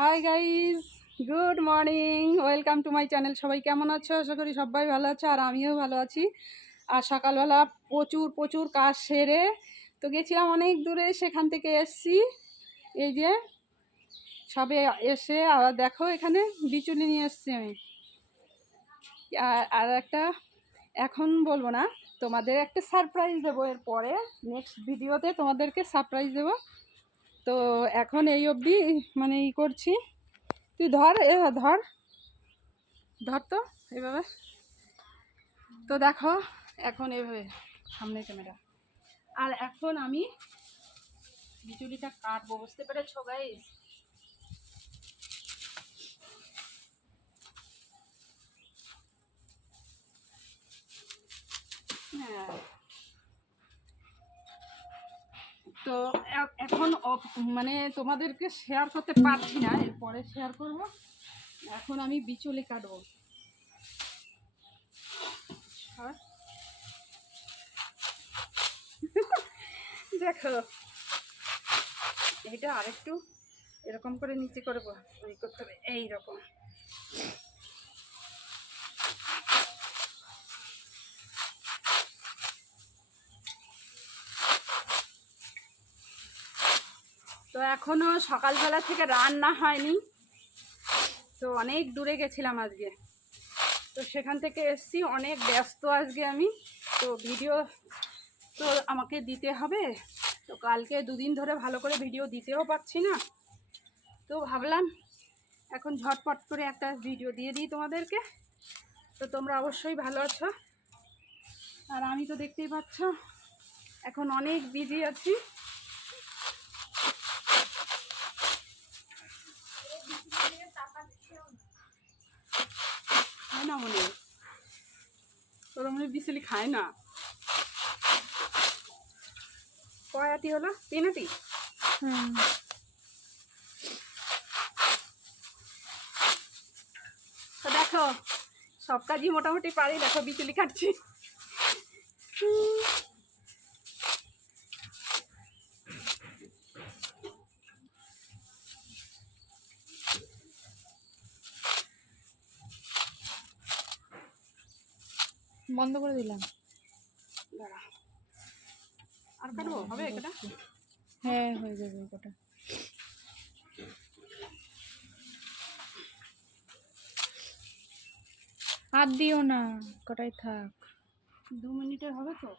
Hi guys, good morning, welcome to my channel. সবাই কেমন আছো? আশা করি সবাই ভালো আছো, আর আমিও ভালো আছি। আর সকালবেলা প্রচুর প্রচুর কাজ সেরে তো গেছিলাম অনেক দূরে, সেখান থেকে এসছি। এই যে সবে এসে আবার দেখো এখানে বিচুলি নিয়ে এসছি আমি। আর একটা এখন বলবো না, তোমাদের একটা সারপ্রাইজ দেবো, এর পরে নেক্সট ভিডিওতে তোমাদেরকে সারপ্রাইজ দেবো। তো এখন এই অবধি মানে করছি। তুই ধর, ধর ধর তো এভাবে। তো দেখো এখন এভাবে সামনে ক্যামেরা, আর এখন আমি বিচুলিটা কাটবো, বুঝতে পেরেছো গাইস? হ্যাঁ, তো এখন মানে তোমাদেরকে শেয়ার করতে পারছি না, এরপরে শেয়ার করব। এখন আমি বিচুলি কাটবো। দেখো এটা আরেকটু এরকম করে নিচে করবো, করতে হবে এইরকম। তো এখনো সকালবেলা থেকে রান্না হয়নি, তো অনেক দূরে গেছিলাম আজকে, তো সেখান থেকে এসছি, অনেক ব্যস্ত আজকে আমি। তো ভিডিও তো আমাকে দিতে হবে, তো কালকে দুদিন ধরে ভালো করে ভিডিও দিতেও পারছি না, তো ভাবলাম এখন ঝটপট করে একটা ভিডিও দিয়ে দিই তোমাদেরকে। তো তোমরা অবশ্যই ভালো আছো, আর আমি তো দেখতেই পাচ্ছ এখন অনেক বিজি আছি। খায় না মনে, তোর মনে বিচুলি খায় না। কয় আটি হলো? 3 আটি। তো দেখো সব কাজই মোটামুটি পারি, দেখো বিচুলি কাটছি। বন্ধ করে দিলাম। দাঁড়া, আর কাটবো? হবে এটা? হ্যাঁ, হয়ে যাবে ওটা। হাত দিও না, কটাই থাক। 2 মিনিটের হবে তো?